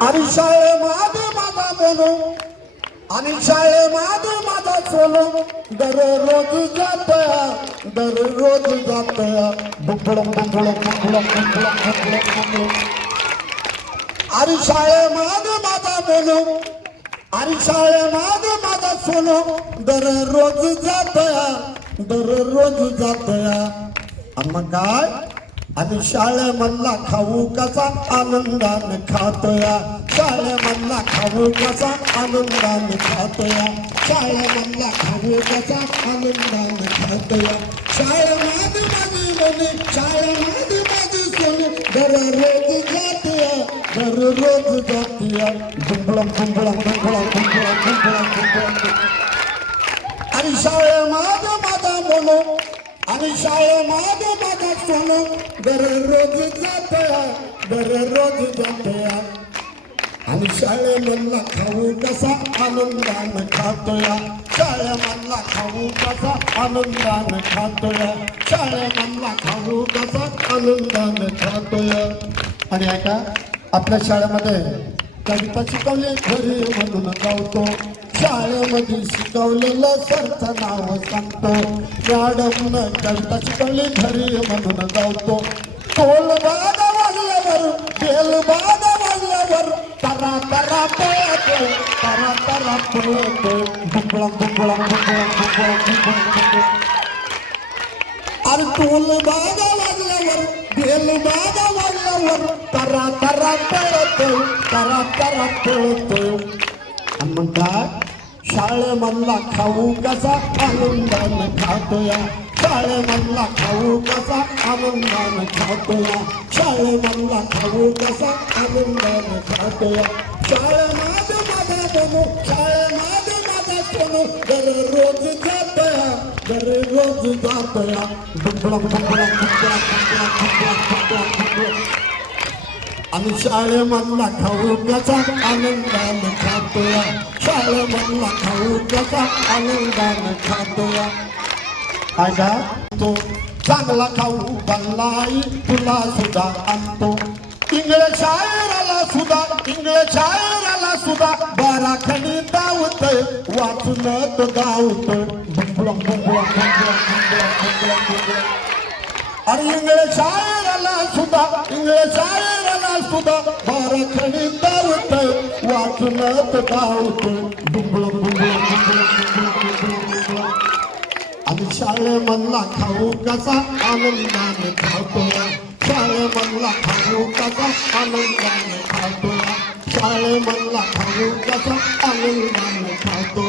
आणि शाळे माझे माझा बोलो आणि शाळे माझे माझा सोलो दररोज जातया दररोज जातया बुबळम बुबळम बुबळम बुबळम बुबळम बुबळम आणि शाळे माझे माझा बोलो आणि शाळे माझे माझा सोलो दररोज जातया दररोज जातया मग काय आणि शाळेमधला खाऊ कसा आनंदाने खातोया शाळेमधला खाऊ कसा आनंदाने खातोया शाळेमधला खाऊ कसा आनंदाने खातोया शाळेमध्ये माझी मुली शाळेमध्ये माझी सोनी दररोज जातया दररोज जातया बुंबळम बुंबळम बुंबळम बुंबळम बुंबळम बुंबळम आणि शाळेमध्ये माझा बोलो आणि शाळेमध्ये माझा सोनो दररोज जातया दररोज जातया आणि शाळेमधला खाऊ कसा आनंदाने खातोया शाळेमधला खाऊ कसा आनंदाने खातोया शाळेमधला खाऊ कसा आनंदाने खातोया आणि ऐका आपल्या शाळेमध्ये कविता शिकवली घरी म्हणून गावतो शाळेमध्ये शिकवलेलं सरचं नाव सांगतो मॅडमनं कविता शिकवली घरी म्हणून गावतो टोल बागा वाजल्यावर बेल बागा वाजल्यावर तरा तरा पळतो तरा तरा पळतो बुबळा बुबळा बुबळा बुबळा बुबळा अरे टोल बागा वाजल्यावर बेल बागा वाजल्यावर तरा तरा पळतो तरा तरा पळतो मग काय शाळेमधला खाऊ कसा आनंदाने खातोया शाळेमधला खाऊ कसा आनंदाने खातोया शाळेमधला खाऊ कसा आनंदाने खातोया शाळेमध्ये माझा बोलो शाळेमध्ये माझा सोनो दररोज जातया दररोज जातया बुबळम बुबळम बुबळम बुबळम बुबळम बुबळम आणि शाळेमधला खाऊ कसा आनंदाने खातोया शाळेमधला खाऊ कसा आनंदाने खातोया ऐका तो चांगला खाऊ बनलाई तुला सुद्धा आणतो इंग्लिश शाळेला सुद्धा बाराखडी दावतय वाचून तो गावतोय बुबळम बुबळम बुबळम बुबळम बुबळम बुबळम अरे इंग्लिश शाळेला सुद्धा बाराखडी दावतय वाचून तो गावतोय बुबळम बुबळम बुबळम बुबळम बुबळम आणि शाळेमधला खाऊ कसा आनंदाने खातोया शाळेमधला खाऊ कसा आनंदाने खातोया शाळेमधला खाऊ कसा आनंदाने खातो